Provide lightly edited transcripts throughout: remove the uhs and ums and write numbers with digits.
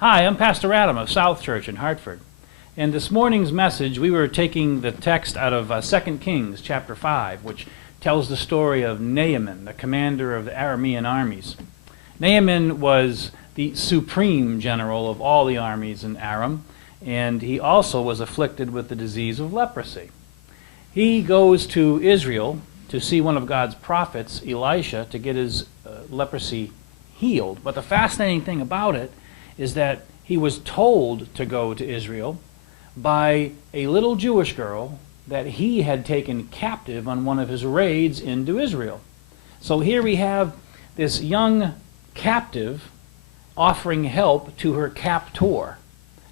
Hi, I'm Pastor Adam of South Church in Hartford. In this morning's message, we were taking the text out of 2 Kings chapter 5, which tells the story of Naaman, the commander of the Aramean armies. Naaman was the supreme general of all the armies in Aram, and he also was afflicted with the disease of leprosy. He goes to Israel to see one of God's prophets, Elisha, to get his leprosy healed. But the fascinating thing about it is that he was told to go to Israel by a little Jewish girl that he had taken captive on one of his raids into Israel. So here we have this young captive offering help to her captor.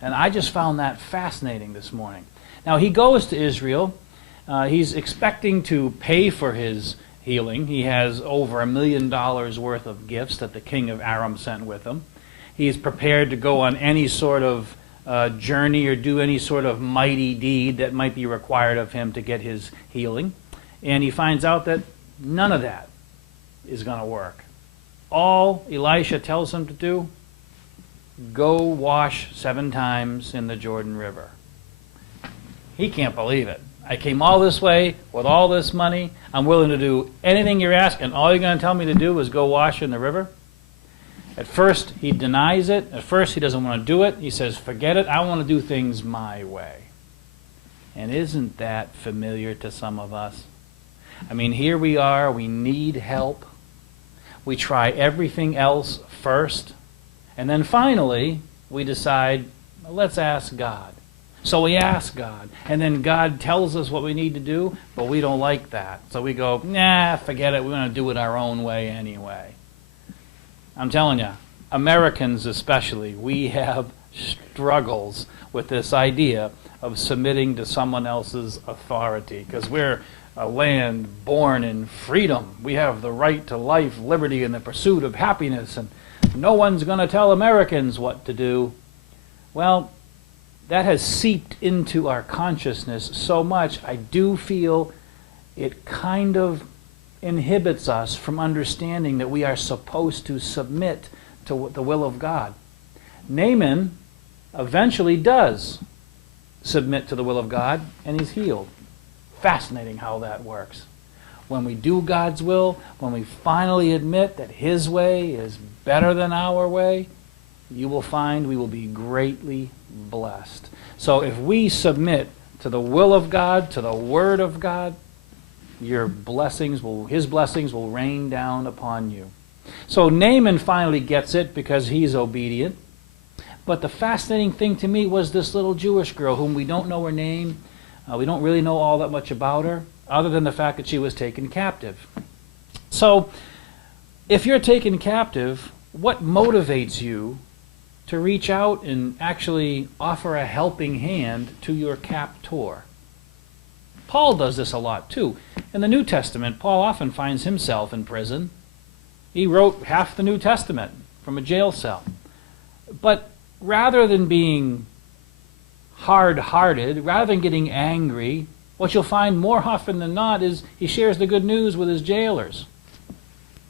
And I just found that fascinating this morning. Now he goes to Israel. He's expecting to pay for his healing. He has over $1 million worth of gifts that the king of Aram sent with him. He's prepared to go on any sort of journey or do any sort of mighty deed that might be required of him to get his healing. And he finds out that none of that is going to work. All Elisha tells him to do, go wash 7 times in the Jordan River. He can't believe it. I came all this way with all this money. I'm willing to do anything you're asking, and all you're going to tell me to do is go wash in the river? At first, he denies it. At first, he doesn't want to do it. He says, forget it. I want to do things my way. And isn't that familiar to some of us? I mean, here we are. We need help. We try everything else first. And then finally, we decide, well, let's ask God. So we ask God. And then God tells us what we need to do, but we don't like that. So we go, nah, forget it. We're going to do it our own way anyway. I'm telling you, Americans especially, we have struggles with this idea of submitting to someone else's authority because we're a land born in freedom. We have the right to life, liberty, and the pursuit of happiness, and no one's going to tell Americans what to do. Well, that has seeped into our consciousness so much, I do feel it kind of inhibits us from understanding that we are supposed to submit to the will of God. Naaman eventually does submit to the will of God, and he's healed. Fascinating how that works. When we do God's will, when we finally admit that His way is better than our way, you will find we will be greatly blessed. So if we submit to the will of God, to the Word of God, His blessings will rain down upon you. So Naaman finally gets it because he's obedient. But the fascinating thing to me was this little Jewish girl whom we don't know her name. We don't really know all that much about her, other than the fact that she was taken captive. So if you're taken captive, what motivates you to reach out and actually offer a helping hand to your captor? Paul does this a lot too. In the New Testament, Paul often finds himself in prison. He wrote half the New Testament from a jail cell. But rather than being hard-hearted, rather than getting angry, what you'll find more often than not is he shares the good news with his jailers.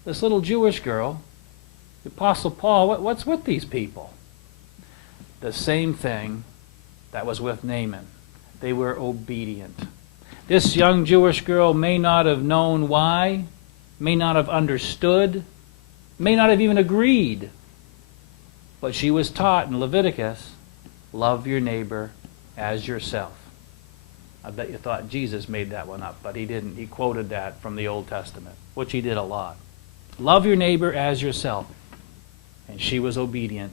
This little Jewish girl, the Apostle Paul, what's with these people? The same thing that was with Naaman. They were obedient. This young Jewish girl may not have known why, may not have understood, may not have even agreed. But she was taught in Leviticus, love your neighbor as yourself. I bet you thought Jesus made that one up, but he didn't. He quoted that from the Old Testament, which he did a lot. Love your neighbor as yourself. And she was obedient,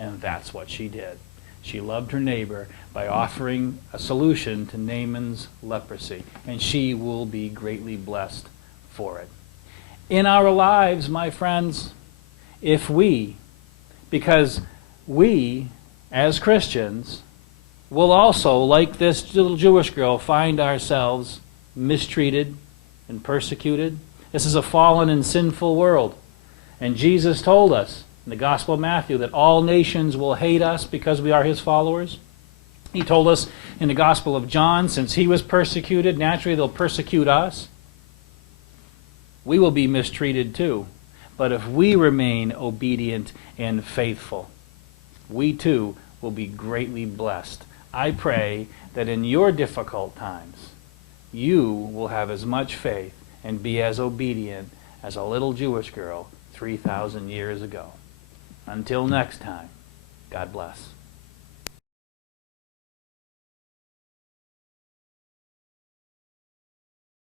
and that's what she did. She loved her neighbor by offering a solution to Naaman's leprosy, and she will be greatly blessed for it. In our lives, my friends, if we, because we, as Christians, will also, like this little Jewish girl, find ourselves mistreated and persecuted. This is a fallen and sinful world. And Jesus told us in the Gospel of Matthew that all nations will hate us because we are His followers. He told us in the Gospel of John, since He was persecuted, naturally they'll persecute us. We will be mistreated too. But if we remain obedient and faithful, we too will be greatly blessed. I pray that in your difficult times, you will have as much faith and be as obedient as a little Jewish girl 3,000 years ago. Until next time, God bless.